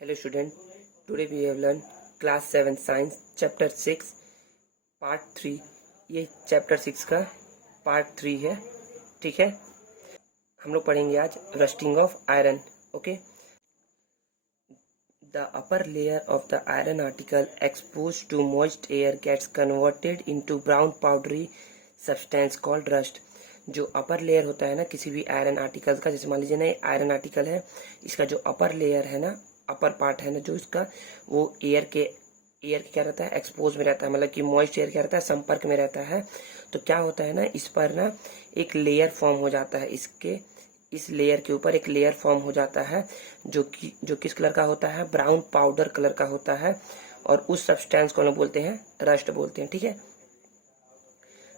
Hello student, today we have learned class 7 science chapter 6 part 3। ये chapter 6 का part 3 है। ठीक है, हम लोग पढ़ेंगे आज rusting of iron। Okay, the upper layer of the iron article exposed to moist air gets converted into brown powdery substance called rust। जो अपर लेयर होता है ना किसी भी आयरन आर्टिकल का, जैसे मान लीजिए ना ये आयरन आर्टिकल है, इसका जो अपर लेयर है ना, अपर पार्ट है ना जो इसका, वो एयर के क्या रहता है, एक्सपोज में रहता है, मतलब कि मॉइस्ट एयर क्या रहता है, संपर्क में रहता है। तो क्या होता है ना, इस पर ना एक लेयर फॉर्म हो जाता है, इस लेयर के ऊपर एक लेयर फॉर्म हो जाता है जो किस कलर का होता है, ब्राउन पाउडर कलर का होता है। और उस सब्सटेंस को हम बोलते हैं रस्ट बोलते हैं। ठीक है,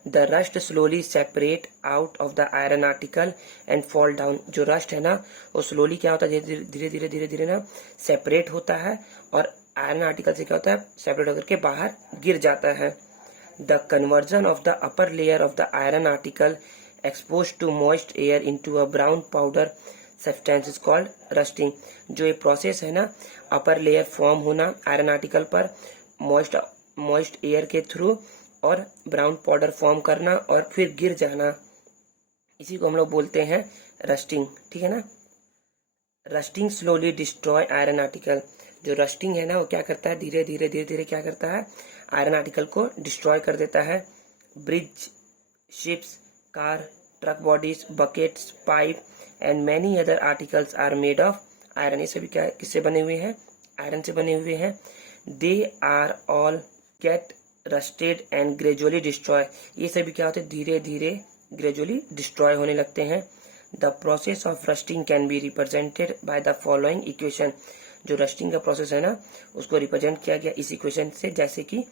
the rust slowly separate out of the iron article and fall down. जो रस्ट है ना वो स्लोली क्या होता है, धीरे धीरे धीरे धीरे ना सेपरेट होता है और आयरन आर्टिकल से क्या होता है, सेपरेट होकर के बाहर गिर जाता है। The conversion of the upper layer of the iron article expose to moist air into a brown powder substance is called rusting. जो ये प्रोसेस है ना, अपर लेयर फॉर्म होना आयरन आर्टिकल पर मॉइस्ट एयर के थ्रू और brown powder form करना और फिर गिर जाना, इसी को हम लोग बोलते हैं रस्टिंग। ठीक है ना, rusting slowly destroy iron article. जो रस्टिंग है ना वो क्या करता है, धीरे धीरे क्या करता है, आयरन आर्टिकल को डिस्ट्रॉय कर देता है। Bridge, ships, car, truck bodies, buckets, pipe and many other articles are made of iron. ये सभी क्या किससे बने हुए हैं, आयरन से बने हुए हैं। They are all get rusted and gradually destroy. ये सभी क्या होते हैं, धीरे धीरे ग्रेजुअली डिस्ट्रॉय होने लगते हैं। The process of rusting can be represented by the following equation. जो रस्टिंग का प्रोसेस है ना उसको रिप्रेजेंट किया गया इस इक्वेशन से, जैसे कि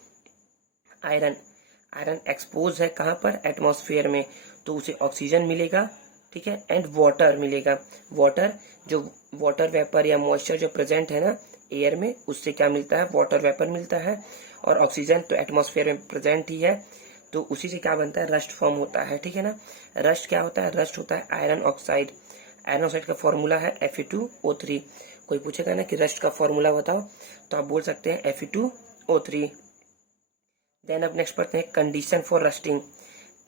आयरन एक्सपोज है कहाँ पर, एटमॉस्फेयर में, तो उसे ऑक्सीजन मिलेगा। ठीक है, एंड वाटर मिलेगा। वाटर वेपर या मॉइस्चर जो प्रेजेंट है ना एयर में, उससे क्या मिलता है, वाटर वेपर मिलता है। और ऑक्सीजन तो एटमॉस्फेयर में प्रेजेंट ही है, तो उसी से क्या बनता है, रस्ट फॉर्म होता है। ठीक है ना, रस्ट क्या होता है, रस्ट होता है आयरन ऑक्साइड। आयरन ऑक्साइड का फॉर्मूला है Fe2O3। कोई पूछेगा ना कि रस्ट का फॉर्मूला बताओ, तो आप बोल सकते हैं Fe2O3। देन अब नेक्स्ट पढ़ते हैं कंडीशन फॉर रस्टिंग।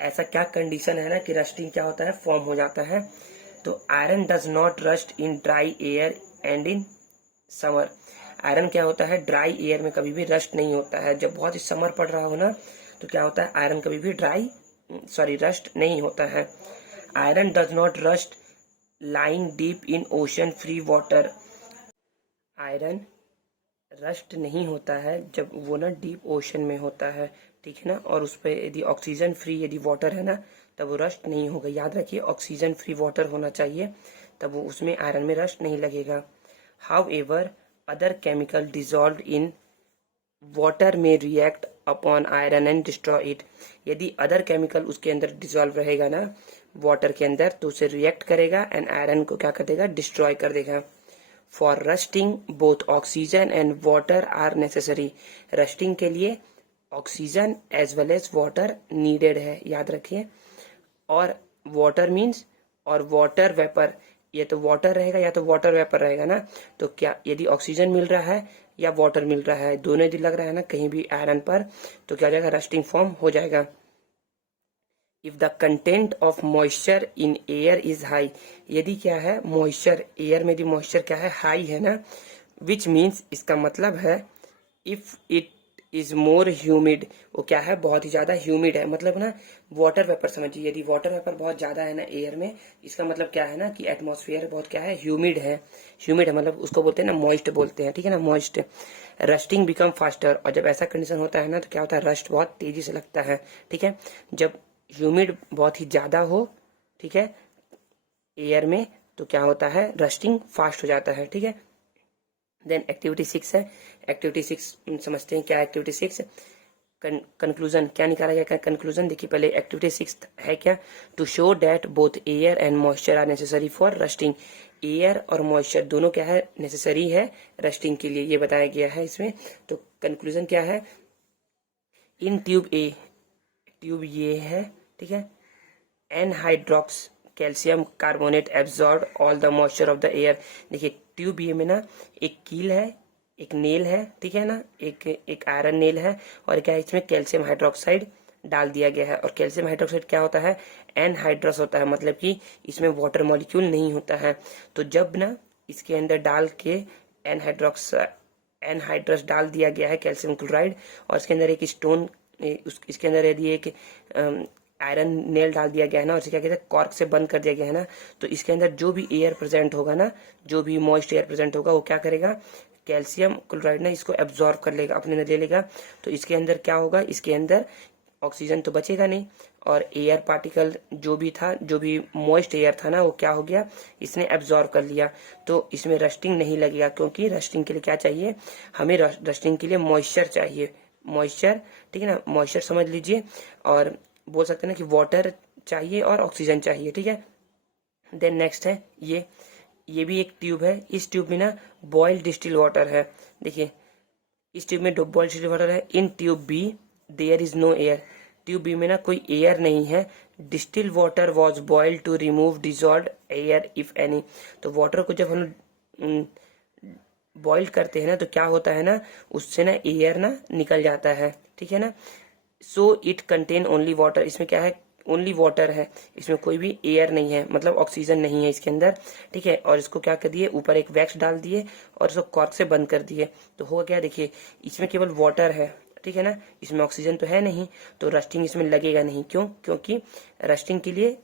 ऐसा क्या कंडीशन है ना कि रस्टिंग क्या होता है, फॉर्म हो जाता है। तो iron does not rust in dry air and in summer. Iron क्या होता है, ड्राई एयर में कभी भी रस्ट नहीं होता है। जब बहुत ही समर पड़ रहा हो ना तो क्या होता है, आयरन कभी भी रस्ट नहीं होता है। Iron does not rust lying deep in ocean free water. Iron rust नहीं होता है जब वो ना डीप ओशन में होता है। ठीक है ना, और उस पर यदि ऑक्सीजन फ्री यदि वाटर है ना तब वो रस्ट नहीं होगा। याद रखिए ऑक्सीजन फ्री वाटर होना चाहिए, तब वो उसमें आयरन में रस्ट नहीं लगेगा। However other chemical dissolve in water में react upon iron and destroy it. यदि अदर केमिकल उसके अंदर डिजॉल्व रहेगा ना वाटर के अंदर, तो उसे रिएक्ट करेगा एंड आयरन को क्या कर देगा, डिस्ट्रॉय कर देगा। For rusting both oxygen and water are necessary. Rusting के लिए oxygen as well as water needed है, याद रखिए। और वाटर मीन्स, और वाटर वेपर, ये तो वाटर रहेगा या तो वाटर वेपर रहेगा ना। तो क्या यदि ऑक्सीजन मिल रहा है या वाटर मिल रहा है, दोनों यदि लग रहा है ना कहीं भी आयरन पर, तो क्या हो जाएगा, रस्टिंग फॉर्म हो जाएगा। If the content of moisture in air is high. यदि क्या है, मॉइस्चर एयर में यदि मॉइस्चर क्या है, हाई है ना, विच मीन्स, इसका मतलब है if it is more humid, वो क्या है, बहुत ही ज्यादा ह्यूमिड है। मतलब ना वाटर वेपर समझिए, यदि वाटर वेपर बहुत ज्यादा है ना एयर में, इसका मतलब क्या है ना कि एटमॉस्फेयर बहुत क्या है, ह्यूमिड है। मतलब उसको बोलते हैं ना मॉइस्ट बोलते हैं। ठीक है ना, मॉइस्ट। Rusting become faster. और जब ऐसा कंडीशन होता है ना तो क्या होता है, रस्ट बहुत तेजी से लगता है। ठीक है, जब ह्यूमिड बहुत ही ज्यादा हो, ठीक है, एयर में, तो क्या होता है, रस्टिंग फास्ट हो जाता है। ठीक है, देन एक्टिविटी 6 है। एक्टिविटी 6 समझते हैं क्या, एक्टिविटी 6 कंक्लूजन क्या निकाला गया, कंक्लूजन देखिए पहले। एक्टिविटी 6 है क्या, to show that both air and moisture are necessary for rusting. Air और मॉइस्चर दोनों क्या है, नेसेसरी है रस्टिंग के लिए, ये बताया गया है इसमें। तो कंक्लूजन क्या है, इन ट्यूब ए, ट्यूब ये है, ठीक है, anhydrous calcium carbonate absorb all the moisture of the air. देखिए ट्यूब बी में ना एक कील है, एक नेल है, ठीक है ना, एक आयरन नेल है, और क्या है इसमें कैल्शियम हाइड्रोक्साइड डाल दिया गया है। और कैल्शियम हाइड्रोक्साइड क्या होता है, एनहाइड्रस होता है, मतलब कि इसमें वाटर मॉलिक्यूल नहीं होता है। तो जब ना इसके अंदर डाल के एनहाइड्रस डाल दिया गया है कैल्शियम क्लोराइड, और इसके अंदर एक स्टोन, इसके अंदर यदि एक आयरन नेल डाल दिया गया है ना, और इसे क्या कहते हैं कॉर्क से बंद कर दिया गया है ना, तो इसके अंदर जो भी एयर प्रेजेंट होगा ना, जो भी मॉइस्ट एयर प्रेजेंट होगा, वो क्या करेगा, कैल्शियम क्लोराइड ना इसको एब्जॉर्ब कर लेगा, अपने अंदर ले लेगा। तो इसके अंदर क्या होगा, इसके अंदर ऑक्सीजन तो बचेगा नहीं, और एयर पार्टिकल जो भी था, जो भी मॉइस्ट एयर था ना, वो क्या हो गया, इसने एब्जॉर्ब कर लिया। तो इसमें रस्टिंग नहीं लगेगा, क्योंकि रस्टिंग के लिए क्या चाहिए, हमें रस्टिंग के लिए मॉइस्चर चाहिए, मॉइस्चर, ठीक है ना, मॉइस्चर समझ लीजिए, और बोल सकते हैं ना कि वाटर चाहिए और ऑक्सीजन चाहिए, ठीक है। देन नेक्स्ट है ये भी एक ट्यूब है। इस ट्यूब में ना बॉइल्ड डिस्टिल वाटर है। देखिए इस ट्यूब में बॉइल्ड डिस्टिल वाटर है। In tube B there is no air. Tube B में ना कोई एयर नहीं है। Distil water was boiled to remove dissolve air if any. तो वाटर को जब हम बॉइल करते हैं ना, तो क्या होता है ना, उससे ना एयर ना निकल जाता है, ठीक है ना। So it contain only water. इसमें क्या है, ओनली वाटर है, इसमें कोई भी एयर नहीं है, मतलब ऑक्सीजन नहीं है इसके अंदर, ठीक है। और इसको क्या कर दिए, ऊपर एक वैक्स डाल दिए और इसको कॉर्क से बंद कर दिए। तो होगा क्या, देखिए इसमें केवल वाटर है, ठीक है ना, इसमें ऑक्सीजन तो है नहीं, तो रस्टिंग इसमें लगेगा नहीं। क्यों, क्योंकि रस्टिंग के लिए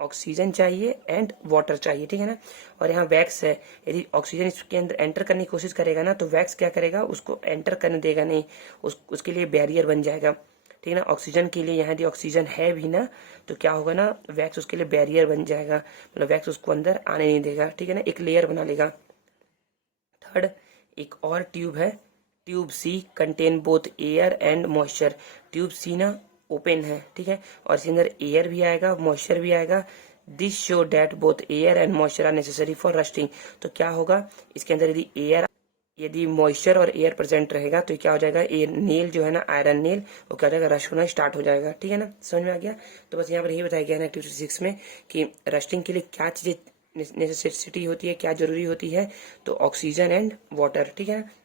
ऑक्सीजन चाहिए एंड वाटर चाहिए, ठीक है ना। और यहाँ वैक्स है, यदि ऑक्सीजन इसके अंदर एंटर करने की कोशिश करेगा ना, तो वैक्स क्या करेगा, उसको एंटर करने देगा नहीं, उसके लिए बैरियर बन जाएगा, ठीक है ना। ऑक्सीजन के लिए यहाँ यदि ऑक्सीजन है भी ना, तो क्या होगा ना, वैक्स उसके लिए बैरियर बन जाएगा, मतलब वैक्स उसको अंदर आने नहीं देगा, ठीक है ना, एक लेयर बना लेगा। थर्ड, एक और ट्यूब है, tube C contain both air and moisture. Tube C ना ओपन है, ठीक है, और इसके अंदर एयर भी आएगा, मॉइस्चर भी आएगा। This show that both air and moisture are necessary for rusting. तो क्या होगा, इसके अंदर यदि मॉइस्चर और एयर प्रेजेंट रहेगा, तो क्या हो जाएगा, ये नेल जो है ना, आयरन नेल, वो क्या हो जाएगा, रस्ट होना स्टार्ट हो जाएगा, ठीक है ना। समझ में आ गया। तो बस यहाँ पर यही बताया गया ना एक्टिविटी 6 में कि रस्टिंग के लिए क्या चीजें नेसेसिटी होती है, क्या जरूरी होती है, तो ऑक्सीजन एंड वाटर, ठीक है।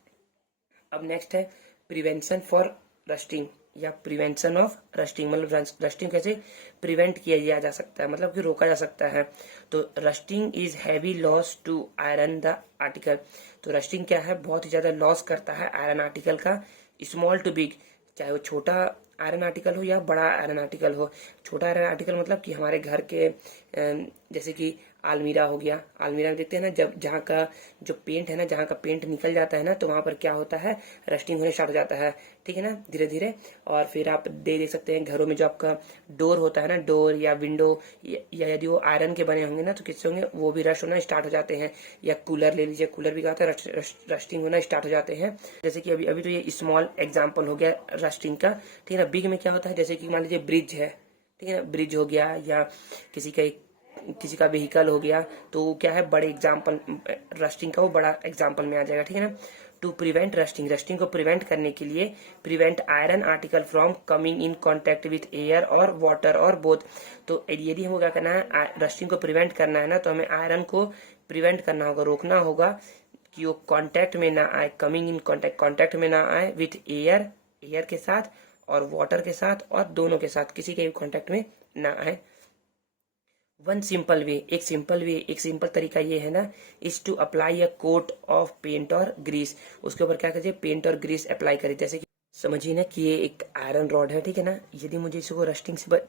अब नेक्स्ट है प्रिवेंशन फॉर रस्टिंग या प्रिवेंशन ऑफ रस्टिंग, मतलब रस्टिंग कैसे प्रिवेंट किया जा सकता है, मतलब कि रोका जा सकता है। तो rusting is heavy loss to iron the article. तो रस्टिंग क्या है, बहुत ही ज्यादा लॉस करता है आयरन आर्टिकल का, स्मॉल टू बिग, चाहे वो छोटा आयरन आर्टिकल हो या बड़ा आयरन आर्टिकल हो। छोटा आयरन आर्टिकल मतलब कि हमारे घर के जैसे कि आलमीरा हो गया, आलमीरा में देखते हैं ना, जब जहाँ का जो पेंट है ना, जहाँ का पेंट निकल जाता है ना, तो वहां पर क्या होता है, रस्टिंग होने स्टार्ट हो जाता है, ठीक है ना, धीरे धीरे। और फिर आप देख सकते हैं घरों में जो आपका डोर होता है ना, डोर या विंडो, या यदि वो आयरन के बने होंगे ना, तो किससे होंगे, वो भी रस्ट होना स्टार्ट हो जाते हैं। या कूलर ले लीजिए, कूलर भी क्या होता है, रस्टिंग होना स्टार्ट हो जाते हैं। जैसे कि अभी अभी तो ये स्मॉल एग्जाम्पल हो गया रस्टिंग का, ठीक है ना। बिग में क्या होता है, जैसे कि मान लीजिए ब्रिज है, ठीक है ना, ब्रिज हो गया, या किसी का व्हीकल हो गया, तो वो क्या है, बड़े एग्जाम्पल, रस्टिंग का वो बड़ा एग्जाम्पल में आ जाएगा, ठीक है ना। टू प्रिवेंट रस्टिंग को प्रिवेंट करने के लिए, prevent iron article from coming in contact with air और वाटर और बोथ। तो यदि हमको क्या करना है, रस्टिंग को प्रिवेंट करना है ना, तो हमें आयरन को प्रिवेंट करना होगा, रोकना होगा कि वो कांटेक्ट में ना आए, कमिंग इन कांटेक्ट में ना आए विथ एयर के साथ और वाटर के साथ, और दोनों के साथ किसी के भी कांटेक्ट में ना आए। एक सिंपल तरीका ये है ना, is to apply a coat of paint और ग्रीस। उसके ऊपर क्या करिए, पेंट और ग्रीस अप्लाई करिए। जैसे कि समझिए ना कि ये एक आयरन रॉड है, ठीक है ना, यदि मुझे इसको रस्टिंग से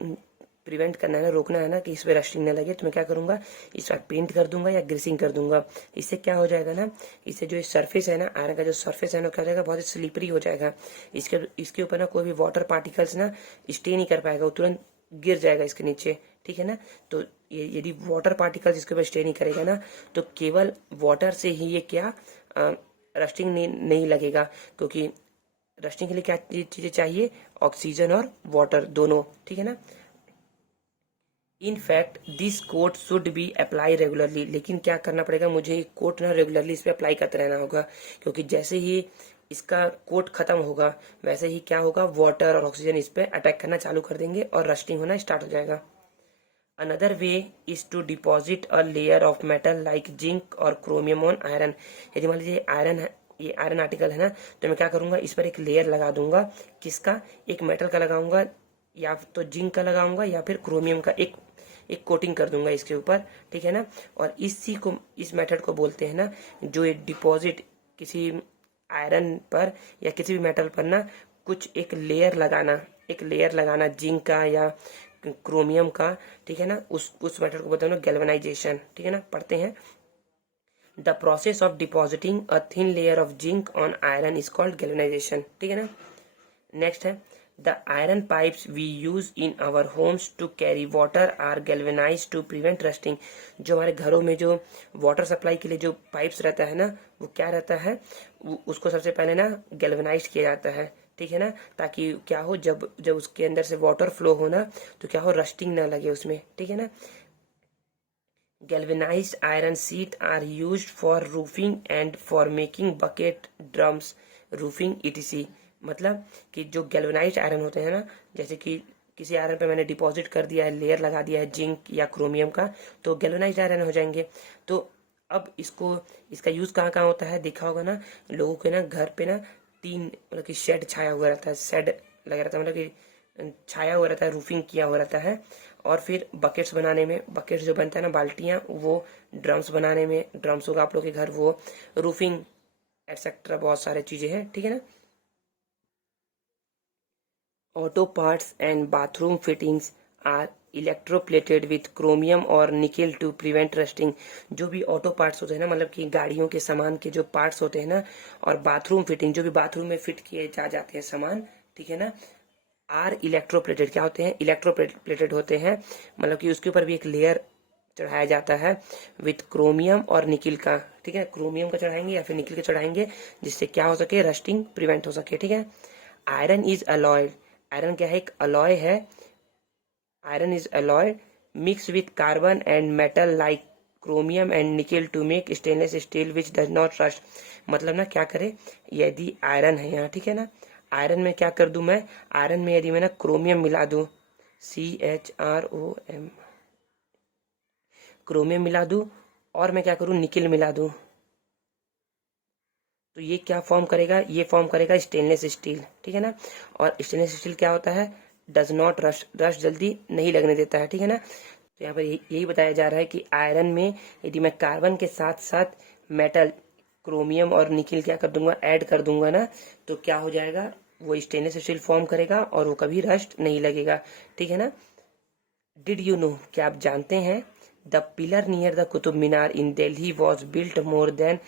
प्रिवेंट करना है ना, रोकना है ना कि इस पे रस्टिंग न लगे, तो मैं क्या करूंगा, इस पर पेंट कर दूंगा या ग्रीसिंग कर दूंगा। इससे क्या हो जाएगा ना, इससे जो सरफेस है ना, आयरन का जो सरफेस है ना, क्या हो जाएगा, बहुत ही स्लिपरी हो जाएगा। इसके ऊपर ना कोई भी वाटर पार्टिकल्स ना स्टे नहीं कर पाएगा, वो तुरंत गिर जाएगा इसके नीचे, ठीक है ना। तो यदि वाटर पार्टिकल्स इसके ऊपर स्टे नहीं करेगा ना, तो केवल वाटर से ही ये क्या रस्टिंग नहीं लगेगा, क्योंकि रस्टिंग के लिए क्या चीजें चाहिए, ऑक्सीजन और वाटर दोनों, ठीक है ना। In fact this coat should be apply regularly. लेकिन क्या करना पड़ेगा, मुझे ये कोट ना रेगुलरली इस पे अप्लाई करते रहना होगा, क्योंकि जैसे ही इसका कोट खत्म होगा, वैसे ही क्या होगा, वाटर और ऑक्सीजन इस पे अटैक करना चालू कर देंगे और रस्टिंग होना स्टार्ट हो जाएगा। Another way is to deposit a layer of metal like zinc और क्रोमियम ऑन आयरन। यदि मान लीजिए आयरन है, ये आयरन आर्टिकल है ना, तो मैं क्या करूंगा, इस पर एक लेयर लगा दूंगा। किसका? एक मेटल का लगाऊंगा, या तो जिंक का लगाऊंगा या फिर क्रोमियम का एक एक कोटिंग कर दूंगा इसके ऊपर, ठीक है ना। और इसी को, इस मेथड को बोलते हैं ना, जो ये डिपॉजिट किसी आयरन पर या किसी भी मेटल पर ना कुछ एक लेयर लगाना, एक लेयर लगाना जिंक का या क्रोमियम का, ठीक है ना, उस मेथड को बोलते हैं गैल्वेनाइजेशन, ठीक है ना। पढ़ते हैं, the process of depositing a thin layer of zinc on iron is called galvanisation, ठीक है ना। नेक्स्ट है, the iron pipes we use in our homes to carry water are galvanise to prevent rusting. जो हमारे घरों में जो water supply के लिए जो पाइप्स रहता है ना, वो क्या रहता है, उसको सबसे पहले ना गैल्वेनाइज किया जाता है, ठीक है ना, ताकि क्या हो, जब जब उसके अंदर से वाटर फ्लो हो ना, तो क्या हो, रस्टिंग ना लगे उसमें, ठीक है ना। Galvanized iron sheet are used for roofing and for making bucket, drums, roofing etc. मतलब कि जो गैल्वेनाइज्ड आयरन होते हैं ना, जैसे कि किसी आयरन पे मैंने डिपॉजिट कर दिया है, लेयर लगा दिया है जिंक या क्रोमियम का, तो गैल्वेनाइज्ड आयरन हो जाएंगे। तो अब इसको, इसका यूज कहाँ कहाँ होता है, देखा होगा ना लोगों के ना घर पे ना तीन, मतलब कि शेड छाया हुआ रहता है, शेड लगा रहता है, मतलब कि छाया हुआ रहता है, रूफिंग किया हुआ रहता है। और फिर बकेट्स बनाने में, बकेट्स जो बनता है ना, बाल्टियां, वो ड्रम्स बनाने में, ड्रम्स होगा आप लोग के घर, वो रूफिंग एटसेट्रा बहुत सारे चीजें हैं, ठीक है ना। Auto parts and bathroom fittings are electroplated with chromium और निकेल टू प्रिवेंट रस्टिंग। जो भी ऑटो पार्ट्स होते हैं ना, मतलब कि गाड़ियों के सामान के जो पार्ट्स होते हैं ना, और बाथरूम फिटिंग, जो भी बाथरूम में फिट किए जाते हैं सामान, ठीक है ना, आर इलेक्ट्रोप्लेटेड, क्या होते हैं, इलेक्ट्रोप्लेटेड होते हैं, मतलब कि उसके ऊपर भी एक लेयर चढ़ाया जाता है विथ क्रोमियम और निकिल का, ठीक है, क्रोमियम का चढ़ाएंगे या फिर निकिल का चढ़ाएंगे, जिससे क्या हो सके, रस्टिंग प्रिवेंट हो सके, ठीक है। आयरन इज अलॉयड, आयरन क्या है, एक अलॉय है। Iron is alloy mix with carbon and metal like chromium and nickel to make stainless steel which does not rust. मतलब ना क्या करे, यदि आयरन है यहाँ, ठीक है ना, आयरन में क्या कर दूं मैं, आयरन में यदि मैं ना क्रोमियम मिला दूं, CHROM, क्रोमियम मिला दूं, और मैं क्या करूं, निकिल मिला दूं, तो ये क्या फॉर्म करेगा, ये फॉर्म करेगा स्टेनलेस स्टील, ठीक है ना। और स्टेनलेस स्टील क्या होता है, डज नॉट रस्ट, रस्ट जल्दी नहीं लगने देता है, ठीक है ना। तो यहाँ पर यही बताया जा रहा है कि आयरन में यदि मैं कार्बन के साथ साथ मेटल क्रोमियम और निकिल क्या कर दूंगा, ऐड कर दूंगा ना, तो क्या हो जाएगा, वो स्टेनलेस स्टील फॉर्म करेगा और वो कभी रस्ट नहीं लगेगा, ठीक है ना। डिड यू नो, क्या आप जानते हैं, the pillar near the Qutub Minar in Delhi was built more than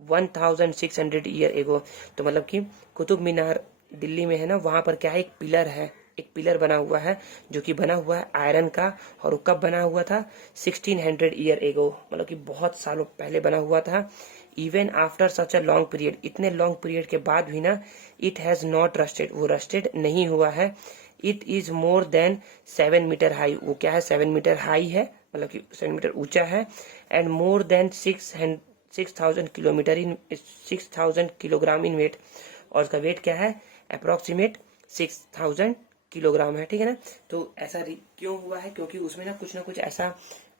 1600 year ago. तो मतलब कि कुतुब मीनार दिल्ली में है ना, वहां पर क्या है, एक पिलर है, एक पिलर बना हुआ है, जो कि बना हुआ है आयरन का, और वो कब बना हुआ था, 1600 ईयर एगो, मतलब कि बहुत सालों पहले बना हुआ था। Even after such a long period, इतने लॉन्ग पीरियड के बाद भी ना, इट हैज नॉट रस्टेड, वो रस्टेड नहीं हुआ है। It is more than 7 metre high, वो क्या है, 7 मीटर हाई है, मतलब कि 7 मीटर ऊंचा है। And more than 6000 kilometre in 6000 kilogram in weight, और उसका वेट क्या है, अप्रोक्सीमेट 6000 किलोग्राम है, ठीक है ना। तो ऐसा क्यों हुआ है, क्योंकि उसमें ना कुछ ऐसा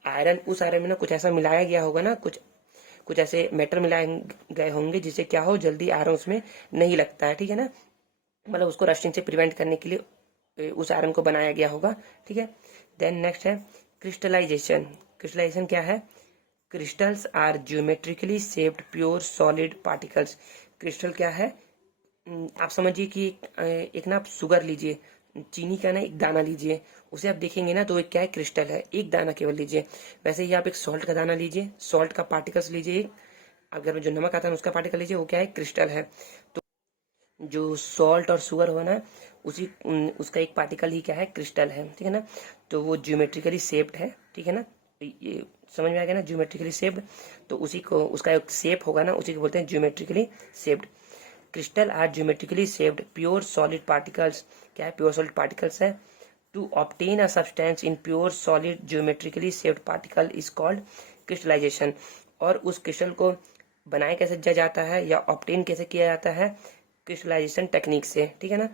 आयरन, उस आयरन में ना कुछ ऐसा मिलाया गया होगा ना, कुछ कुछ ऐसे मेटल मिलाए गए होंगे, जिससे क्या हो, जल्दी आयरन उसमें नहीं लगता है, ठीक है ना, मतलब उसको रस्टिंग से प्रिवेंट करने के लिए उस आयरन को बनाया गया होगा, ठीक है। देन नेक्स्ट है क्रिस्टलाइजेशन। क्रिस्टलाइजेशन क्या है, crystals are geometrically shaped pure solid particles. Crystal क्या है, आप समझिए कि एक ना आप शुगर लीजिए, चीनी का ना एक दाना लीजिए, उसे आप देखेंगे ना, तो एक क्या है, क्रिस्टल है, एक दाना केवल लीजिए। वैसे ही आप एक सॉल्ट का दाना लीजिए, सॉल्ट का पार्टिकल्स लीजिए, अगर जो नमक आता है उसका पार्टिकल लीजिए, वो क्या है, क्रिस्टल है। तो जो सॉल्ट और शुगर हो ना, उसी उसका एक पार्टिकल ही क्या है, क्रिस्टल है, ठीक है ना। तो वो ज्योमेट्रिकली शेप्ड है, ठीक है ना, तो ये समझ में आ गया ना, ज्योमेट्रिकली शेप्ड, तो उसी को, उसका एक शेप होगा ना, उसी को बोलते हैं geometrically shaped. Crystal are geometrically shaped pure solid particles, क्या है, प्योर सॉलिड पार्टिकल्स है। To obtain a substance in pure solid geometrically shaped particle is called crystallisation. और उस क्रिस्टल को बनाया कैसे जाता है या ऑब्टेन कैसे किया जाता है, क्रिस्टलाइजेशन टेक्निक से, ठीक है ना।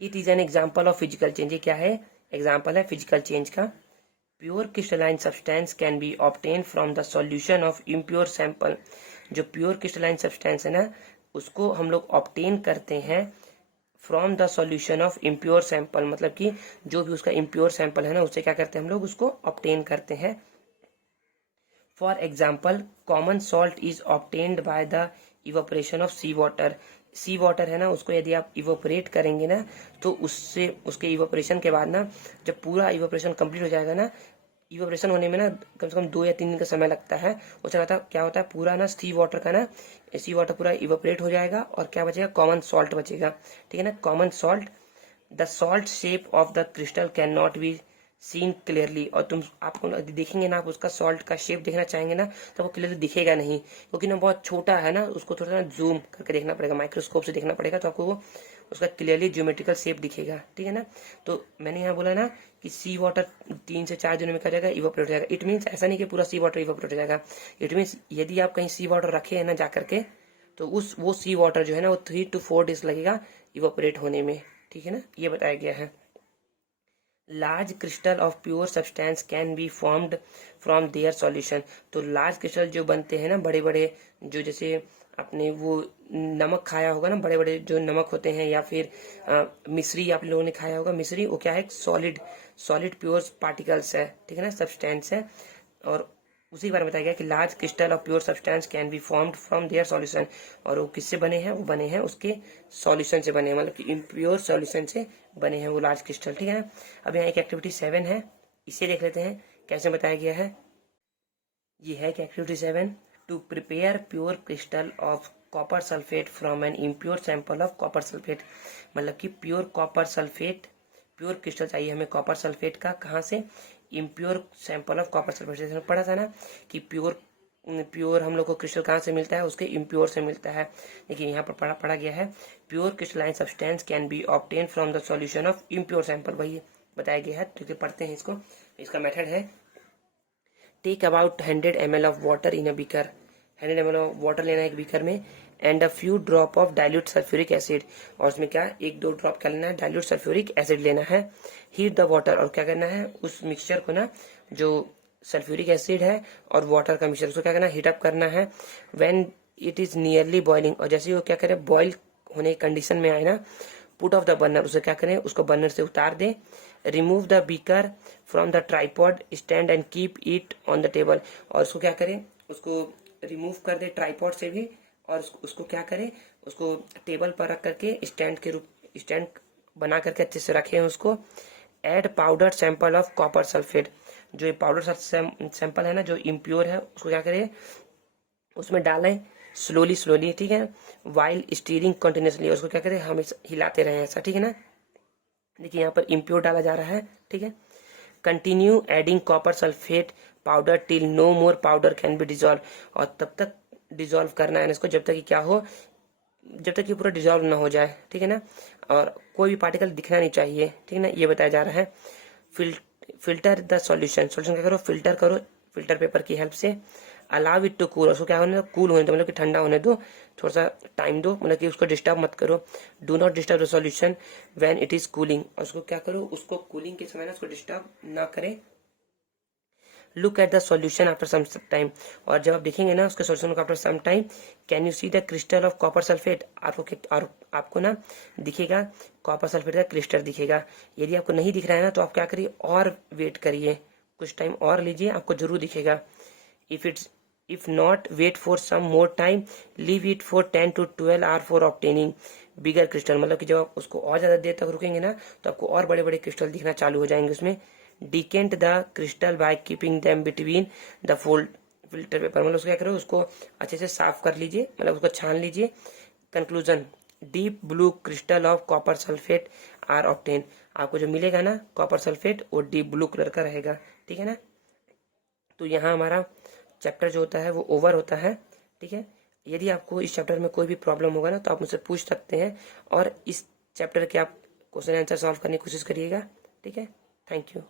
It is an example of physical change, ये क्या है, एग्जाम्पल है फिजिकल चेंज का। Pure crystalline substance can be obtain from the solution of impure sample. जो प्योर क्रिस्टलाइन सब्सटेंस है ना, उसको हम लोग ऑब्टेन करते हैं from the solution of impure sample, मतलब कि जो भी उसका इम्प्योर सैंपल है ना, उससे क्या करते हैं हम लोग, उसको ऑब्टेन करते हैं। For example common salt is obtained by the evaporation of sea water. Sea water है ना, उसको यदि आप इवोपरेट करेंगे ना, तो उससे उसके इवोपरेशन के बाद ना, जब पूरा इवोपरेशन कंप्लीट हो जाएगा ना, इवोपरेशन होने में ना कम से कम 2 या 3 दिन का समय लगता है। उससे क्या होता है, पूरा ना सी वाटर का ना, सी वाटर पूरा इवोपरेट हो जाएगा और क्या बचेगा, कॉमन सॉल्ट बचेगा। ठीक है ना, common salt. The salt shape of the crystal can not be seen clearly. और तुम आपको देखेंगे ना, आप उसका सॉल्ट का शेप देखना चाहेंगे ना, तो वो क्लियरली दिखेगा नहीं, क्योंकि ना बहुत छोटा है ना, उसको थोड़ा सा जूम करके देखना पड़ेगा, माइक्रोस्कोप से देखना पड़ेगा, तो आपको वो उसका क्लियरली ज्योमेट्रिकल शेप दिखेगा। ठीक है ना, तो मैंने यहाँ बोला ना कि सी वाटर 3 से 4 दिनों में क्या जाएगा, इवोपरेट हो जाएगा। इट मीन्स ऐसा नहीं कि पूरा सी वाटर इवोपरेट हो जाएगा। इट मीन्स यदि आप कहीं सी वाटर रखे है ना जा करके, तो वो सी वाटर जो है ना, वो 3 to 4 डेज लगेगा इवोपरेट होने में। ठीक है ना, ये बताया गया है। Large crystal of pure substance can be formed from their solution. तो लार्ज क्रिस्टल जो बनते हैं ना, बड़े बड़े, जो जैसे अपने वो नमक खाया होगा ना, बड़े बड़े जो नमक होते हैं, या फिर मिश्री आप लोगों ने खाया होगा, मिश्री वो क्या है, सॉलिड सॉलिड प्योर पार्टिकल्स है। ठीक है ना, सब्सटेंस है। और उसी के बारे में बताया गया कि large crystal of pure substance can be formed from their solution. और वो किससे बने हैं, वो बने हैं उसके सॉल्यूशन से बने हैं, मतलब कि इम्प्योर सॉल्यूशन से बने हैं वो लार्ज क्रिस्टल। ठीक है ना, अब यहाँ एक एक्टिविटी 7 है, इसे देख लेते हैं कैसे बताया गया है। ये है कि activity 7, to prepare pure crystal of copper sulphate from an impure sample of copper sulphate. मतलब कि pure copper sulphate, pure crystal चाहिए हमें कॉपर सल्फेट का, कहाँ से, impure sample of copper sulphate. जैसे पढ़ा था ना कि प्योर हम लोग को क्रिस्टल कहाँ से मिलता है, उसके इम्प्योर से मिलता है। देखिए यहाँ पर पढ़ा गया है, pure crystalline substance can be obtain from the solution of impure sample, वही बताया गया है। तो पढ़ते हैं इसको। इसका मेथड है, take about 100 ml of water in a beaker. 100 ml of water लेना है एक बीकर में, and a few drop of dilute sulphuric acid. और उसमें क्या, 1-2 ड्रॉप क्या लेना है, डाइल्यूट सल्फ्यूरिक एसिड लेना है। हीट द वाटर, और क्या करना है, उस मिक्सचर को ना, जो सल्फ्यूरिक एसिड है और वाटर का मिक्सचर, उसको क्या करना है, हीटअप करना है। When it is nearly boiling, और जैसे वो क्या करे, बॉइल होने की कंडीशन में आए ना, पुट ऑफ द बर्नर, उसे क्या करें, उसको बर्नर से उतार दें। Remove the beaker from the tripod, stand and keep it on the table. और उसको क्या करें, उसको रिमूव कर दे ट्राईपॉड से भी, और उसको क्या करें, उसको टेबल पर रख करके स्टैंड बना करके अच्छे से रखें उसको। Add powder sample of copper sulphate. जो ये पाउडर सैंपल है ना, जो इम्प्योर है, उसको क्या करें, उसमें डालें स्लोली स्लोली। ठीक है, वाइल स्टीरिंग कंटिन्यूसली, उसको क्या करें, हम हिलाते रहे ऐसा। ठीक है ना, देखिए यहाँ पर इम्प्योर डाला जा रहा है। ठीक है, continue adding copper sulphate powder till no more powder can be dissolve. और तब तक डिजोल्व करना है इसको, जब तक कि क्या हो, जब तक कि पूरा डिजोल्व ना हो जाए। ठीक है ना, और कोई भी पार्टिकल दिखना नहीं चाहिए। ठीक है ना, ये बताया जा रहा है। फिल्टर द सॉल्यूशन, सॉल्यूशन क्या करो, फिल्टर करो फिल्टर पेपर की हेल्प से। अलाउ इट टू कूल, उसको क्या होने दो, कूल होने दो, मतलब कि ठंडा होने दो, थोड़ा सा टाइम दो, मतलब कि उसको डिस्टर्ब मत करो। Do not disturb the solution when it is cooling, और उसको क्या करो, उसको कूलिंग के समय ना उसको डिस्टर्ब ना करें। Look at the solution after some time, और जब आप देखेंगे ना उसके सॉल्यूशन को after some time, can you see the crystal of copper sulphate. आपको ना दिखेगा कॉपर सल्फेट का क्रिस्टल दिखेगा। यदि आपको नहीं दिख रहा है ना, तो आप क्या करिए, और वेट करिए, कुछ टाइम और लीजिए, आपको जरूर दिखेगा। If not wait for some more time, leave it for 10 to 12 hour for obtaining bigger crystal. मतलब कि जब आप उसको और ज्यादा देर तक रुकेंगे ना, तो आपको और बड़े बड़े क्रिस्टल दिखना चालू हो जाएंगे उसमें। Decant the crystal by keeping them between the fold filter paper, मतलब उसको क्या करो, उसको अच्छे से साफ कर लीजिए, मतलब उसको छान लीजिए। Conclusion, deep blue crystal of copper sulphate are obtain. आपको जो मिलेगा ना कॉपर सल्फेट, वो डीप ब्लू कलर का रहेगा। ठीक है ना, तो यहाँ हमारा चैप्टर जो होता है वो ओवर होता है। ठीक है, यदि आपको इस चैप्टर में कोई भी प्रॉब्लम होगा ना, तो आप मुझसे पूछ सकते हैं, और इस चैप्टर के आप क्वेश्चन आंसर सॉल्व करने की कोशिश करिएगा। ठीक है, थैंक यू।